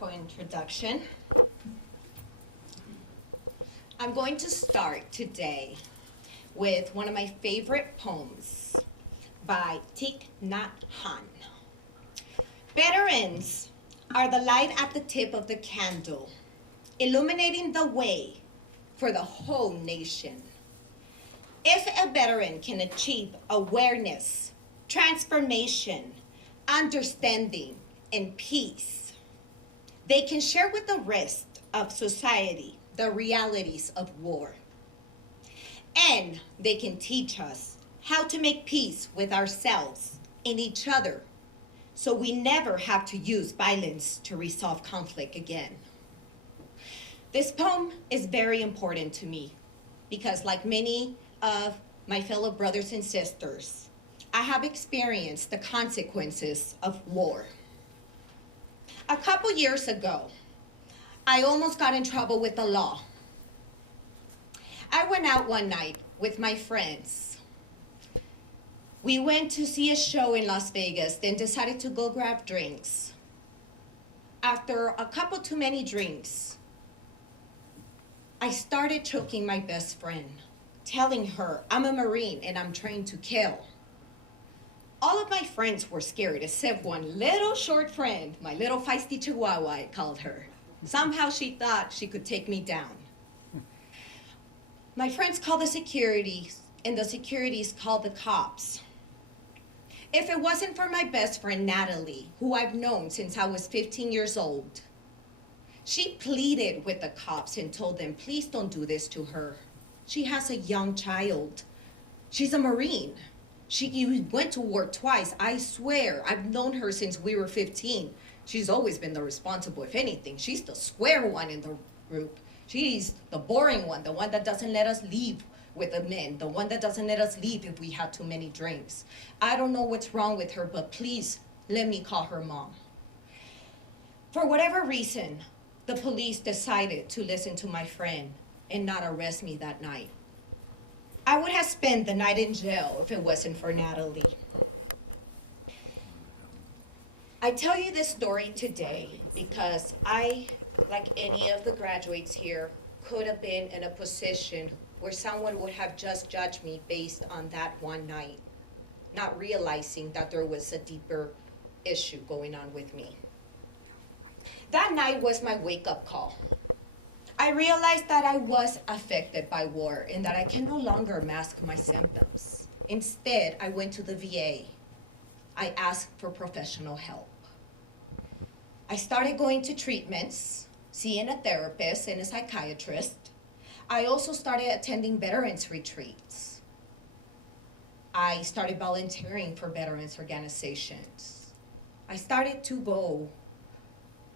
wonderful introduction. I'm going to start today with one of my favorite poems by Thich Nhat Hanh. Veterans are the light at the tip of the candle, illuminating the way for the whole nation. If a veteran can achieve awareness, transformation, understanding, and peace, they can share with the rest of society the realities of war. And they can teach us how to make peace with ourselves and each other, so we never have to use violence to resolve conflict again. This poem is very important to me because, like many of my fellow brothers and sisters, I have experienced the consequences of war. A couple years ago, I almost got in trouble with the law. I went out one night with my friends. We went to see a show in Las Vegas, then decided to go grab drinks. After a couple too many drinks, I started choking my best friend, telling her I'm a Marine and I'm trained to kill. All of my friends were scared except one little short friend, my little feisty chihuahua, I called her. Somehow she thought she could take me down. My friends called the securities, and the securities called the cops. If it wasn't for my best friend, Natalie, who I've known since I was 15 years old, she pleaded with the cops and told them, please don't do this to her. She has a young child. She's a Marine. She went to war twice. I swear, I've known her since we were 15. She's always been the responsible, if anything. She's the square one in the group. She's the boring one, the one that doesn't let us leave with the men, the one that doesn't let us leave if we have too many drinks. I don't know what's wrong with her, but please let me call her mom. For whatever reason, the police decided to listen to my friend and not arrest me that night. I would have spent the night in jail if it wasn't for Natalie. I tell you this story today because I, like any of the graduates here, could have been in a position where someone would have just judged me based on that one night, not realizing that there was a deeper issue going on with me. That night was my wake-up call. I realized that I was affected by war and that I can no longer mask my symptoms. Instead, I went to the VA. I asked for professional help. I started going to treatments, seeing a therapist and a psychiatrist. I also started attending veterans retreats. I started volunteering for veterans organizations. I started to go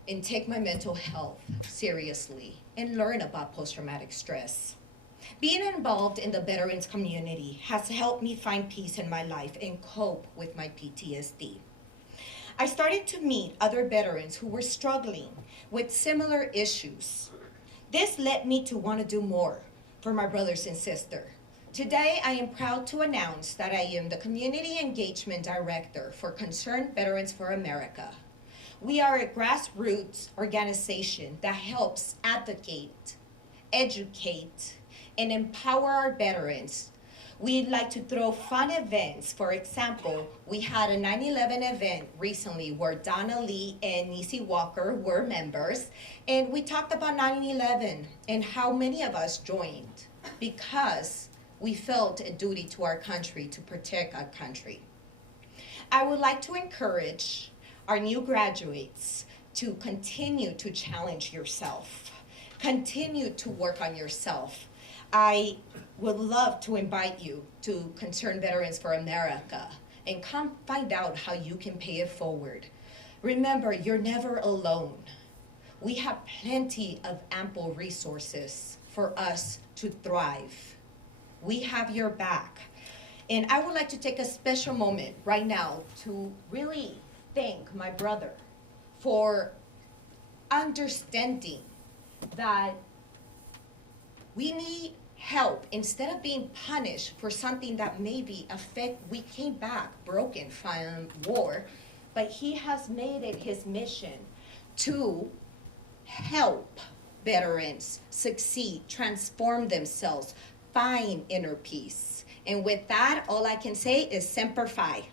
and take my mental health seriously and learn about post-traumatic stress. Being involved in the veterans community has helped me find peace in my life and cope with my PTSD. I started to meet other veterans who were struggling with similar issues. This led me to want to do more for my brothers and sisters. Today, I am proud to announce that I am the Community Engagement Director for Concerned Veterans for America. We are a grassroots organization that helps advocate, educate, and empower our veterans. We'd like to throw fun events. For example, we had a 9/11 event recently where Donna Lee and Nisi Walker were members, and we talked about 9/11 and how many of us joined because we felt a duty to our country to protect our country. I would like to encourage our new graduates to continue to challenge yourself, continue to work on yourself. I would love to invite you to Concerned Veterans for America and come find out how you can pay it forward. Remember, you're never alone. We have plenty of ample resources for us to thrive. We have your back. And I would like to take a special moment right now to really thank my brother for understanding that we need help instead of being punished for something that maybe we came back broken from war, but he has made it his mission to help veterans succeed, transform themselves, find inner peace. And with that, all I can say is Semper Fi.